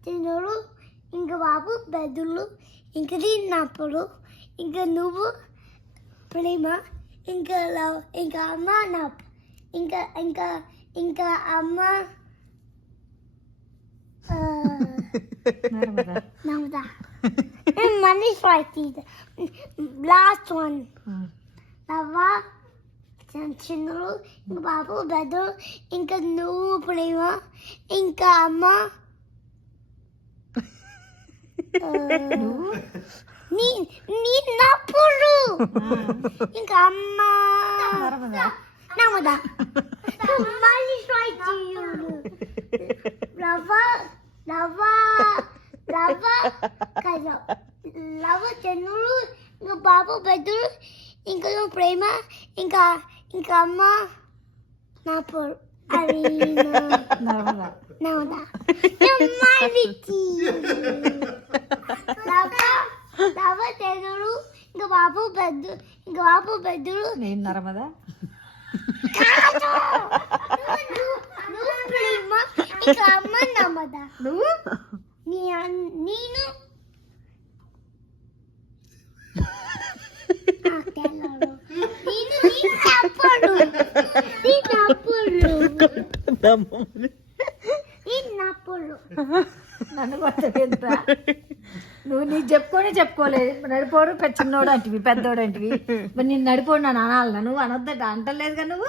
చిన్నోడు ఇంకా బాబు పెద్దలు ఇంకా తిన్నప్పుడు ఇంకా నువ్వు ప్రేమ ఇంకా లవ్ ఇంకా అమ్మ నా ఇంకా ఇంకా ఇంకా అమ్మ నమ్మదా మనీ ఫైట్ లాస్ట్ వన్ లవ్వ చిన్నలు ఇంకా బాబు పెద్దలు ఇంకా నువ్వు ప్రేమ ఇంకా అమ్మ నీ నప్పుడు ఇంకా అమ్మ నమ్మదా మనీ ఫైట్ లవ్వ లవ్వ లవ్వ కదా లవ్వ చిన్నలు ఇంకా బాబు పెద్దలు ఇంకా నువ్వు ప్రేమ ఇంకా ఇంకా అమ్మ నా పొరు అది నమ్మదా లవ్వ చిన్నలు ఇంకా బాబు పెద్దలు నేను నరమదా నువ్వు ప్రేమ ఇంకా అమ్మ నమ్మదా నువ్వు నేను నన్ను కొట్టేంత నువ్వు నీకు చెప్పుకోలేదు నడిపోడు చిన్నోడు అంటివి పెద్దోడు అంటివి మరి నేను నడిపోడు నన్ను అనాలి నువ్వు అనొద్దట అంటలేదుగా నువ్వు